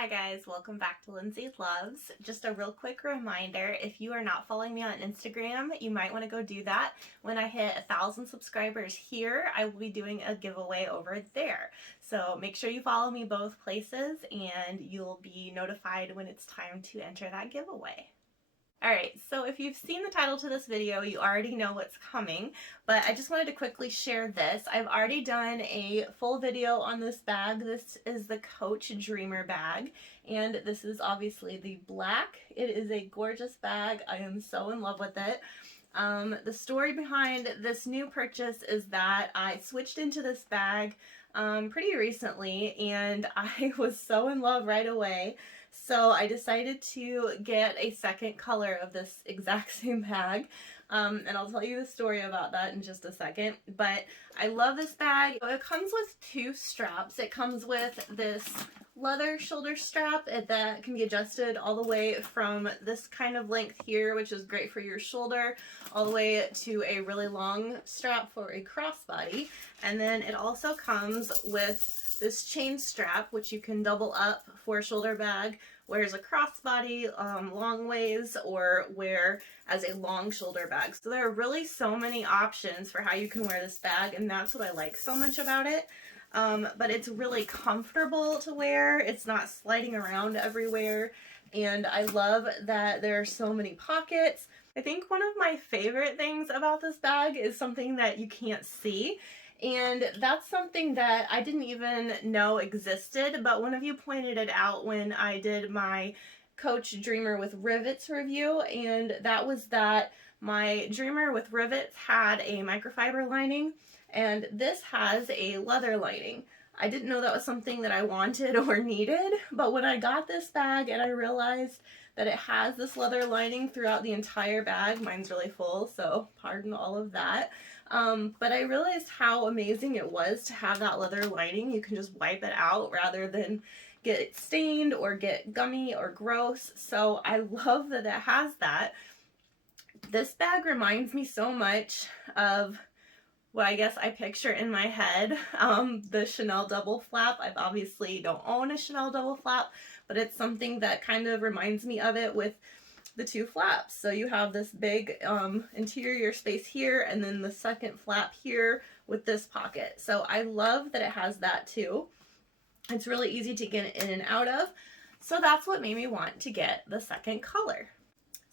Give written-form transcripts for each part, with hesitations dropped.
Hi guys, welcome back to Lindsey Loves. Just a real quick reminder, if you are not following me on Instagram, you might want to go do that. When I hit 1,000 subscribers here, I will be doing a giveaway over there. So make sure you follow me both places and you'll be notified when it's time to enter that giveaway. Alright, so if you've seen the title to this video, you already know what's coming, but I just wanted to quickly share this. I've already done a full video on this bag. This is the Coach Dreamer bag, and this is obviously the black. It is a gorgeous bag. I am so in love with it. The story behind this new purchase is that I switched into this bag pretty recently, and I was so in love right away. So I decided to get a second color of this exact same bag, and I'll tell you the story about that in just a second. But I love this bag. It comes with two straps. It comes with this leather shoulder strap that can be adjusted all the way from this kind of length here, which is great for your shoulder, all the way to a really long strap for a crossbody. And then it also comes with this chain strap, which you can double up for a shoulder bag, wears a crossbody long ways, or wear as a long shoulder bag. So there are really so many options for how you can wear this bag, and that's what I like so much about it. But it's really comfortable to wear. It's not sliding around everywhere, and I love that there are so many pockets. I think one of my favorite things about this bag is something that you can't see. And that's something that I didn't even know existed, but one of you pointed it out when I did my Coach Dreamer with Rivets review, and that was that my Dreamer with Rivets had a microfiber lining, and this has a leather lining. I didn't know that was something that I wanted or needed, but when I got this bag and I realized that it has this leather lining throughout the entire bag, mine's really full, so pardon all of that. But I realized how amazing it was to have that leather lining. You can just wipe it out rather than get it stained or get gummy or gross. So I love that it has that. This bag reminds me so much of what I guess I picture in my head, the Chanel double flap. I obviously don't own a Chanel double flap, but it's something that kind of reminds me of it with the two flaps. So you have this big interior space here, and then the second flap here with this pocket. So I love that it has that too. It's really easy to get in and out of. So that's what made me want to get the second color.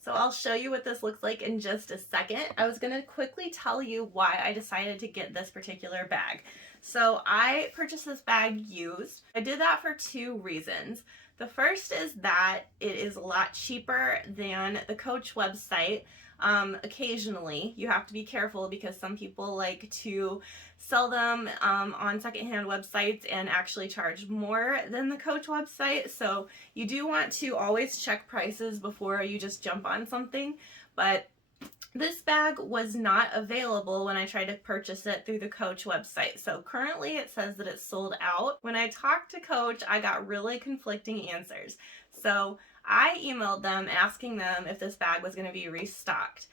So I'll show you what this looks like in just a second. I was going to quickly tell you why I decided to get this particular bag. So I purchased this bag used. I did that for two reasons. The first is that it is a lot cheaper than the Coach website. Occasionally, you have to be careful because some people like to sell them on secondhand websites and actually charge more than the Coach website. So you do want to always check prices before you just jump on something. But this bag was not available when I tried to purchase it through the Coach website. So currently it says that it's sold out. When I talked to Coach, I got really conflicting answers. So I emailed them asking them if this bag was going to be restocked.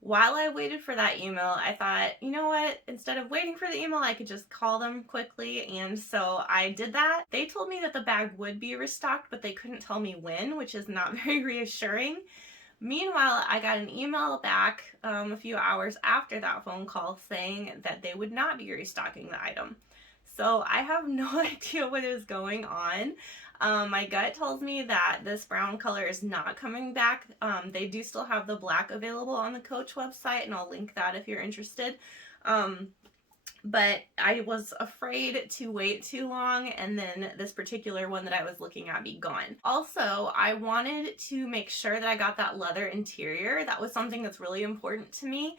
While I waited for that email, I thought, you know what, instead of waiting for the email, I could just call them quickly, and so I did that. They told me that the bag would be restocked, but they couldn't tell me when, which is not very reassuring. Meanwhile, I got an email back a few hours after that phone call saying that they would not be restocking the item. So I have no idea what is going on. My gut tells me that this brown color is not coming back. They do still have the black available on the Coach website, and I'll link that if you're interested. But I was afraid to wait too long and then this particular one that I was looking at be gone. Also, I wanted to make sure that I got that leather interior. That was something that's really important to me.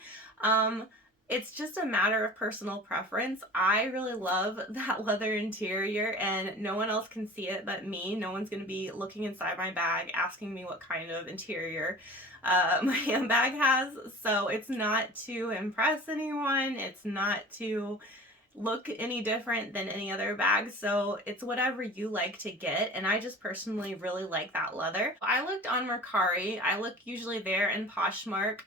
It's just a matter of personal preference. I really love that leather interior, and no one else can see it but me. No one's going to be looking inside my bag asking me what kind of interior my handbag has. So it's not to impress anyone. It's not to look any different than any other bag. So it's whatever you like to get, and I just personally really like that leather. I looked on Mercari. I look usually there and Poshmark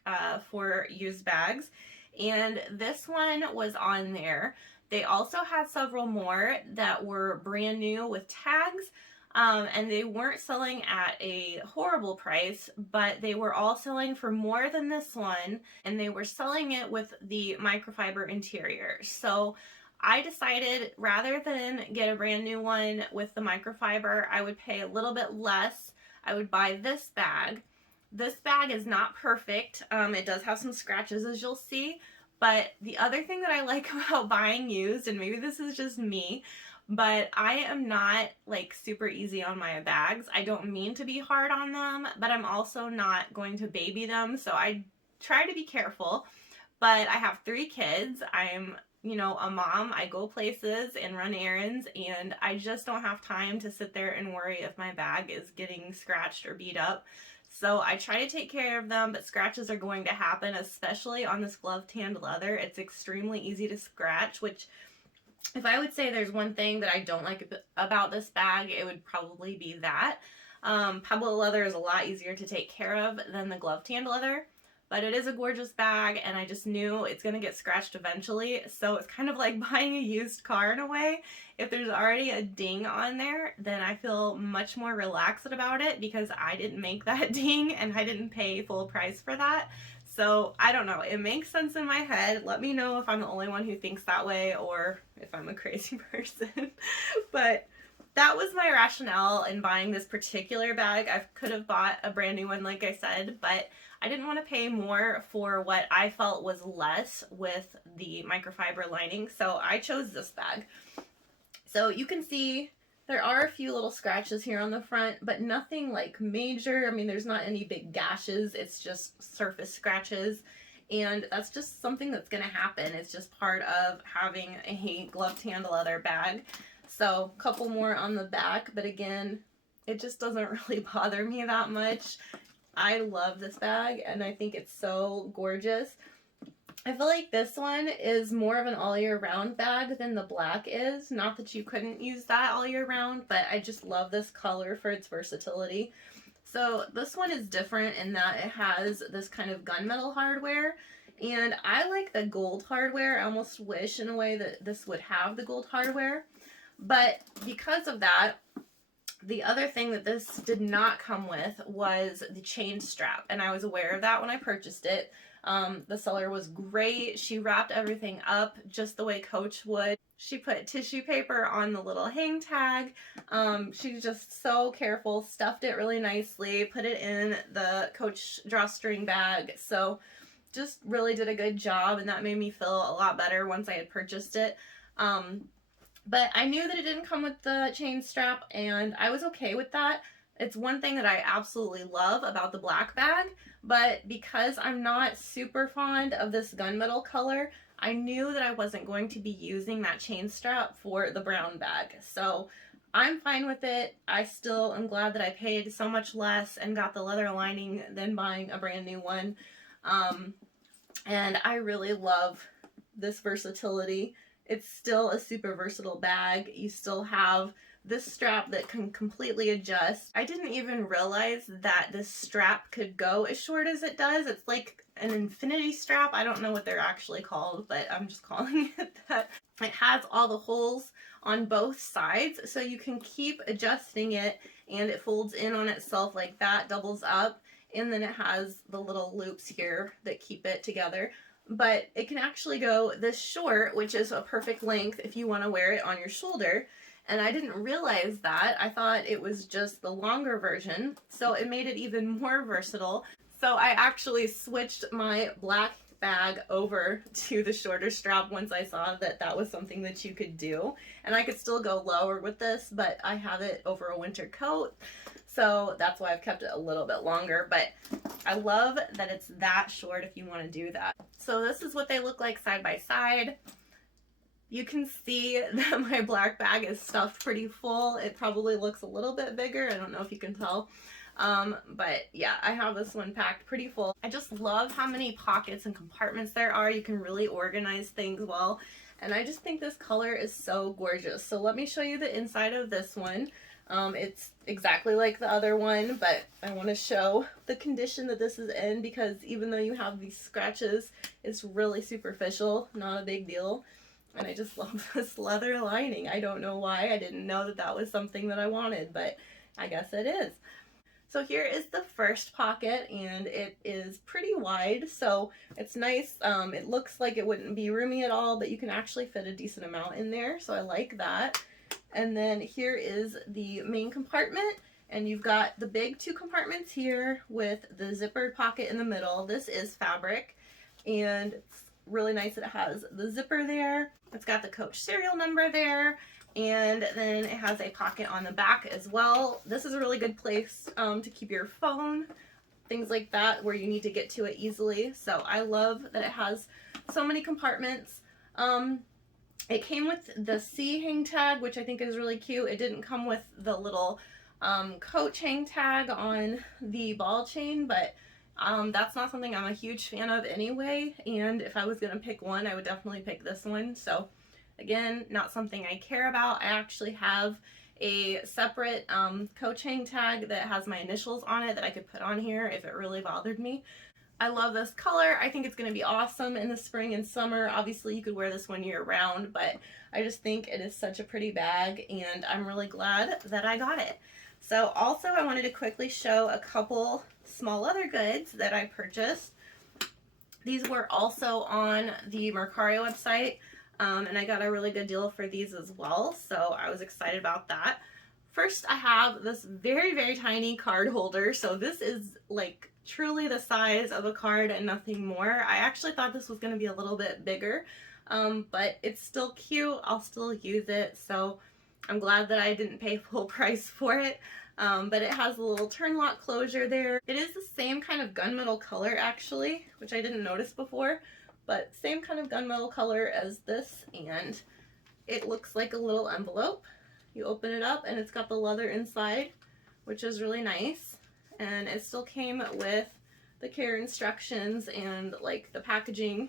for used bags. And this one was on there. They also had several more that were brand new with tags. And they weren't selling at a horrible price, but they were all selling for more than this one, and they were selling it with the microfiber interior. So I decided rather than get a brand new one with the microfiber, I would pay a little bit less. I would buy this bag. This bag is not perfect. It does have some scratches, as you'll see, but the other thing that I like about buying used, and maybe this is just me, but I am not like super easy on my bags. I don't mean to be hard on them, but I'm also not going to baby them, so I try to be careful. But I have 3 kids. I'm, you know, a mom. I go places and run errands, and I just don't have time to sit there and worry if my bag is getting scratched or beat up. So I try to take care of them, but scratches are going to happen, especially on this glove tanned leather. It's extremely easy to scratch, which if I would say there's one thing that I don't like about this bag, it would probably be that. Pebble leather is a lot easier to take care of than the glove tanned leather, but it is a gorgeous bag, and I just knew it's going to get scratched eventually, so it's kind of like buying a used car in a way. If there's already a ding on there, then I feel much more relaxed about it because I didn't make that ding and I didn't pay full price for that. So I don't know, it makes sense in my head. Let me know if I'm the only one who thinks that way or if I'm a crazy person. But that was my rationale in buying this particular bag. I could have bought a brand new one, like I said, but I didn't want to pay more for what I felt was less with the microfiber lining, so I chose this bag. So you can see there are a few little scratches here on the front, but nothing like major. I mean, there's not any big gashes. It's just surface scratches. And that's just something that's going to happen. It's just part of having a glove tanned leather bag. So a couple more on the back, but again, it just doesn't really bother me that much. I love this bag, and I think it's so gorgeous. I feel like this one is more of an all year round bag than the black is. Not that you couldn't use that all year round, but I just love this color for its versatility. So this one is different in that it has this kind of gunmetal hardware, and I like the gold hardware. I almost wish in a way that this would have the gold hardware, but because of that, the other thing that this did not come with was the chain strap, and I was aware of that when I purchased it. The seller was great. She wrapped everything up just the way Coach would. She put tissue paper on the little hang tag. She's just so careful, stuffed it really nicely, put it in the Coach drawstring bag. So just really did a good job, and that made me feel a lot better once I had purchased it. But I knew that it didn't come with the chain strap, and I was okay with that. It's one thing that I absolutely love about the black bag, but because I'm not super fond of this gunmetal color, I knew that I wasn't going to be using that chain strap for the brown bag. So I'm fine with it. I still am glad that I paid so much less and got the leather lining than buying a brand new one. And I really love this versatility. It's still a super versatile bag. You still have this strap that can completely adjust. I didn't even realize that this strap could go as short as it does. It's like an infinity strap. I don't know what they're actually called, but I'm just calling it that. It has all the holes on both sides, so you can keep adjusting it, and it folds in on itself like that, doubles up, and then it has the little loops here that keep it together. But it can actually go this short, which is a perfect length if you want to wear it on your shoulder. And I didn't realize that. I thought it was just the longer version, so it made it even more versatile. So I actually switched my black bag over to the shorter strap once I saw that that was something that you could do. And I could still go lower with this, but I have it over a winter coat, so that's why I've kept it a little bit longer. But I love that it's that short if you want to do that. So this is what they look like side by side. You can see that my black bag is stuffed pretty full. It probably looks a little bit bigger. I don't know if you can tell. But yeah, I have this one packed pretty full. I just love how many pockets and compartments there are. You can really organize things well. And I just think this color is so gorgeous. So let me show you the inside of this one. It's exactly like the other one, but I want to show the condition that this is in, because even though you have these scratches, it's really superficial, not a big deal. And I just love this leather lining. I don't know why. I didn't know that that was something that I wanted, but I guess it is. So here is the first pocket, and it is pretty wide, so it's nice. It looks like it wouldn't be roomy at all, but you can actually fit a decent amount in there, so I like that. And then here is the main compartment, and you've got the big 2 compartments here with the zippered pocket in the middle. This is fabric, and it's really nice that it has the zipper there. It's got the Coach serial number there, and then it has a pocket on the back as well. This is a really good place to keep your phone, things like that, where you need to get to it easily. So I love that it has so many compartments. It came with the C hang tag, which I think is really cute. It didn't come with the little Coach hang tag on the ball chain, but that's not something I'm a huge fan of anyway, and if I was going to pick one, I would definitely pick this one. So again, not something I care about. I actually have a separate Coach hang tag that has my initials on it that I could put on here if it really bothered me. I love this color. I think it's going to be awesome in the spring and summer. Obviously, you could wear this one year round, but I just think it is such a pretty bag, and I'm really glad that I got it. So also, I wanted to quickly show a couple small leather goods that I purchased. These were also on the Mercari website, and I got a really good deal for these as well, so I was excited about that. First, I have this very, very tiny card holder. So this is like truly the size of a card and nothing more. I actually thought this was going to be a little bit bigger, but it's still cute. I'll still use it, so I'm glad that I didn't pay full price for it. But it has a little turn lock closure there. It is the same kind of gunmetal color actually, which I didn't notice before, but same kind of gunmetal color as this, and it looks like a little envelope. You open it up and it's got the leather inside, which is really nice. And it still came with the care instructions and like the packaging.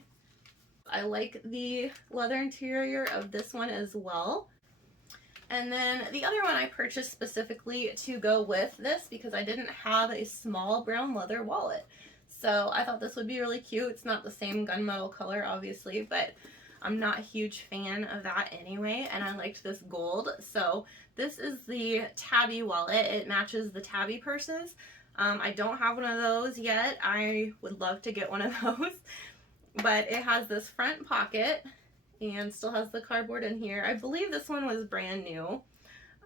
I like the leather interior of this one as well. And then the other one I purchased specifically to go with this because I didn't have a small brown leather wallet. So I thought this would be really cute. It's not the same gunmetal color, obviously, but I'm not a huge fan of that anyway, and I liked this gold. So this is the tabby wallet. It matches the tabby purses. I don't have one of those yet. I would love to get one of those. But it has this front pocket and still has the cardboard in here. I believe this one was brand new.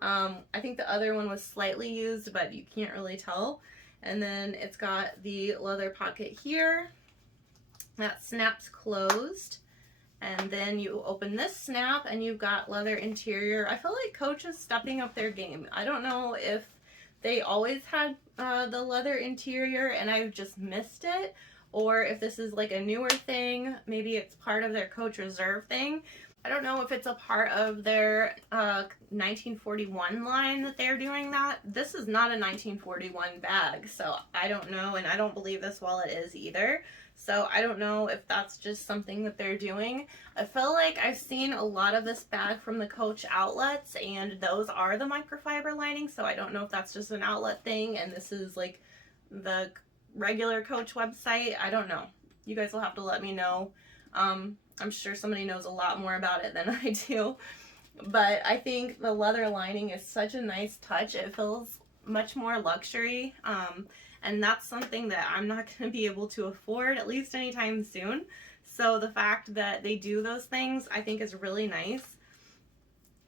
I think the other one was slightly used, but you can't really tell. And then it's got the leather pocket here that snaps closed. And then you open this snap and you've got leather interior. I feel like Coach is stepping up their game. I don't know if they always had the leather interior and I've just missed it, or if this is like a newer thing. Maybe it's part of their Coach Reserve thing. I don't know if it's a part of their 1941 line that they're doing that. This is not a 1941 bag, so I don't know, and I don't believe this wallet is either. So I don't know if that's just something that they're doing. I feel like I've seen a lot of this bag from the Coach outlets, and those are the microfiber lining, so I don't know if that's just an outlet thing and this is like the regular Coach website. I don't know. You guys will have to let me know. I'm sure somebody knows a lot more about it than I do. But I think the leather lining is such a nice touch. It feels much more luxury. And that's something that I'm not going to be able to afford, at least anytime soon. So the fact that they do those things, I think is really nice.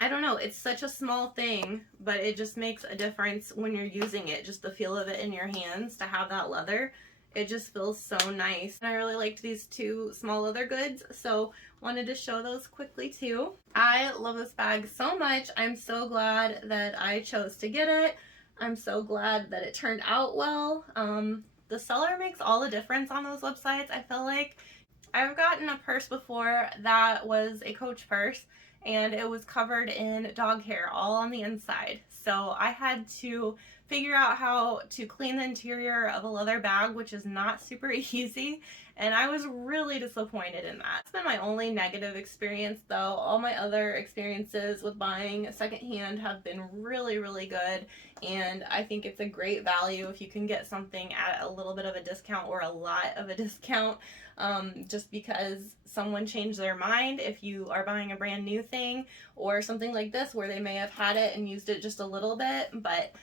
I don't know, it's such a small thing, but it just makes a difference when you're using it. Just the feel of it in your hands, to have that leather. It just feels so nice. And I really liked these two small leather goods, so wanted to show those quickly too. I love this bag so much. I'm so glad that I chose to get it. I'm so glad that it turned out well. The seller makes all the difference on those websites, I feel like. I've gotten a purse before that was a Coach purse, and it was covered in dog hair all on the inside. So I had to figure out how to clean the interior of a leather bag, which is not super easy. and I was really disappointed in that. It's been my only negative experience though. All my other experiences with buying secondhand have been really, really good, and I think it's a great value if you can get something at a little bit of a discount or a lot of a discount, just because someone changed their mind if you are buying a brand new thing, or something like this where they may have had it and used it just a little bit, but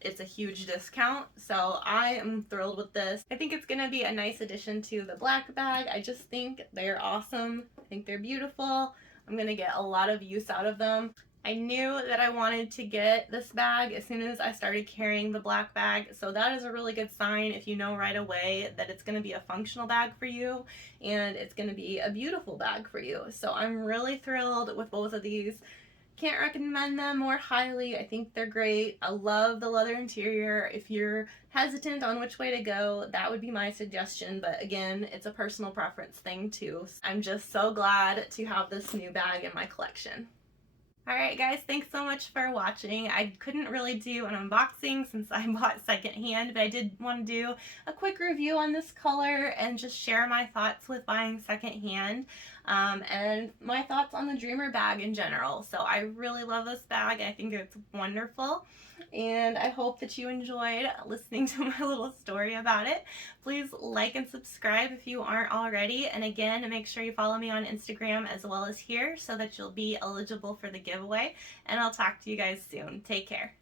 it's a huge discount. So I am thrilled with this. I think it's gonna be a nice addition to the black bag. I just think they're awesome. I think they're beautiful. I'm gonna get a lot of use out of them. I knew that I wanted to get this bag as soon as I started carrying the black bag, so that is a really good sign if you know right away that it's going to be a functional bag for you and it's going to be a beautiful bag for you. So I'm really thrilled with both of these. Can't recommend them more highly. I think they're great. I love the leather interior. If you're hesitant on which way to go, that would be my suggestion, but again, it's a personal preference thing too. I'm just so glad to have this new bag in my collection. Alright guys, thanks so much for watching. I couldn't really do an unboxing since I bought secondhand, but I did want to do a quick review on this color and just share my thoughts with buying secondhand, and my thoughts on the Dreamer bag in general. So I really love this bag. I think it's wonderful, and I hope that you enjoyed listening to my little story about it. Please like and subscribe if you aren't already, and again, make sure you follow me on Instagram as well as here so that you'll be eligible for the giveaway, and I'll talk to you guys soon. Take care.